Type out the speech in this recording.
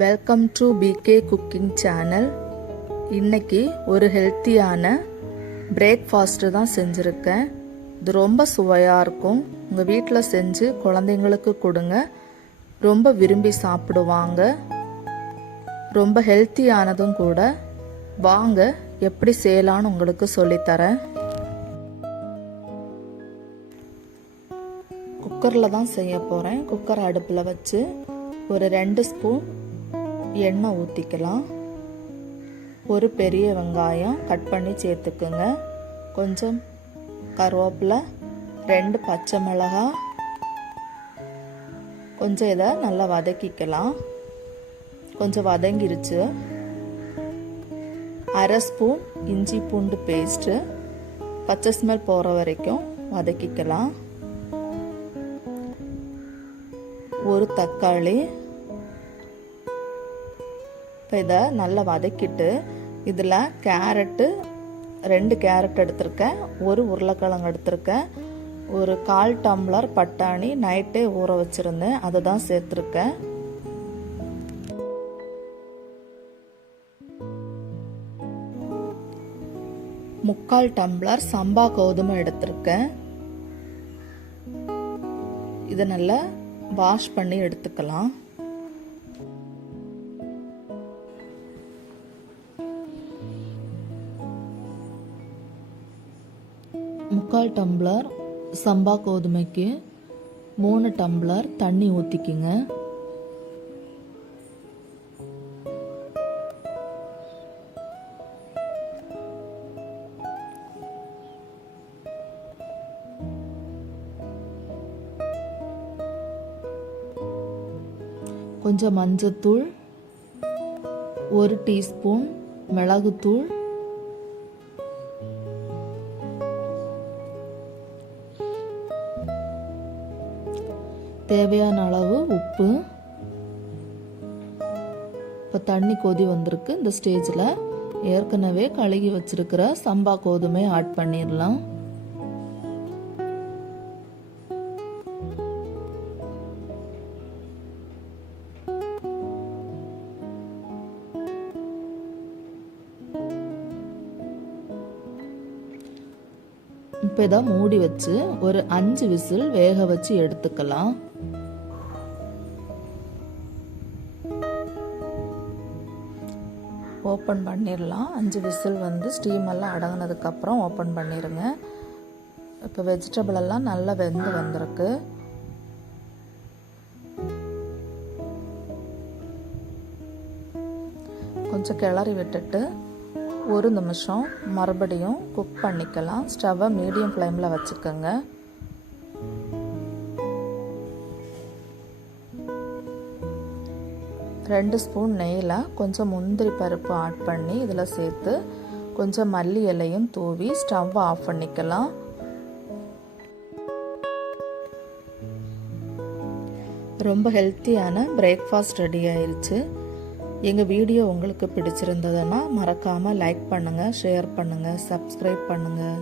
Welcome to PK cooking channel இன்றைக்கி ஒரு ஹெல்த்தியான பிரேக்ஃபாஸ்ட்டு தான் செஞ்சுருக்கேன். இது ரொம்ப சுவையாக இருக்கும். உங்கள் வீட்டில் செஞ்சு குழந்தைங்களுக்கு கொடுங்க. ரொம்ப விரும்பி சாப்பிடுவாங்க. ரொம்ப ஹெல்த்தியானதும் கூட. வாங்க எப்படி செய்யலான்னு உங்களுக்கு சொல்லித்தரேன். குக்கரில் தான் செய்ய போகிறேன் குக்கர் அடுப்பில் வச்சு ஒரு ரெண்டு ஸ்பூன் எண்ணெய் ஊற்றிக்கலாம் ஒரு பெரிய வெங்காயம் கட் பண்ணி சேர்த்துக்குங்க. கொஞ்சம் கருவேப்பிலை ரெண்டு பச்சை மிளகாய். கொஞ்சம் இதை நல்லா வதக்கிக்கலாம். கொஞ்சம் வதங்கிருச்சு. அரை ஸ்பூன் இஞ்சி பூண்டு பேஸ்ட்டு பச்சை ஸ்மெல் போகிற வரைக்கும் வதக்கிக்கலாம். ஒரு தக்காளி இப்போ இதை நல்லா வதக்கிட்டு இதில் கேரட்டு ரெண்டு கேரட் எடுத்திருக்கேன் ஒரு உருளைக்கிழங்கு எடுத்திருக்கேன் ஒரு கால் டம்ளர் பட்டாணி நைட்டே ஊற வச்சுருந்தேன் அதை தான் சேர்த்துருக்கேன். முக்கால் டம்ளர் சம்பா கோதுமை எடுத்திருக்கேன். இதை நல்லா வாஷ் பண்ணி எடுத்துக்கலாம். முக்கால் டம்ளர் சம்பா கோதுமைக்கு மூணு டம்ளர் தண்ணி ஊற்றிக்கிங்க கொஞ்சம் மஞ்சத்தூள் ஒரு டீஸ்பூன் மிளகுத்தூள் தேவையான அளவு உப்பு. இப்போ தண்ணி கொதி வந்திருக்கு. இந்த ஸ்டேஜில் ஏற்கனவே கழுகி வச்சிருக்கிற சம்பா கோதுமை ஆட் பண்ணிடலாம். இப்போ இதை மூடி வச்சு ஒரு அஞ்சு விசில் வேக வச்சு எடுத்துக்கலாம். ஓப்பன் பண்ணிடலாம் அஞ்சு விசில் வந்து ஸ்டீம் எல்லாம் அடங்கினதுக்கப்புறம் ஓப்பன் பண்ணிடுங்க இப்போ வெஜிடபிள் எல்லாம் நல்லா வெந்து வந்திருக்கு. கொஞ்சம் கிளறி விட்டுட்டு ஒரு நிமிஷம் மறுபடியும் குக் பண்ணிக்கலாம். ஸ்டவ்வை மீடியம் ஃப்ளேமில் வச்சுக்கோங்க. ரெண்டு ஸ்பூன் நெய்யில் கொஞ்சம் முந்திரி பருப்பு ஆட் பண்ணி இதில் சேர்த்து கொஞ்சம் மல்லி இலையும் தூவி ஸ்டவ் ஆஃப் பண்ணிக்கலாம். ரொம்ப ஹெல்த்தியான பிரேக்ஃபாஸ்ட் ரெடி ஆயிடுச்சு எங்கள் வீடியோ உங்களுக்கு பிடிச்சிருந்ததுன்னா மறக்காமல் லைக் பண்ணுங்கள் ஷேர் பண்ணுங்கள் சப்ஸ்கிரைப் பண்ணுங்கள்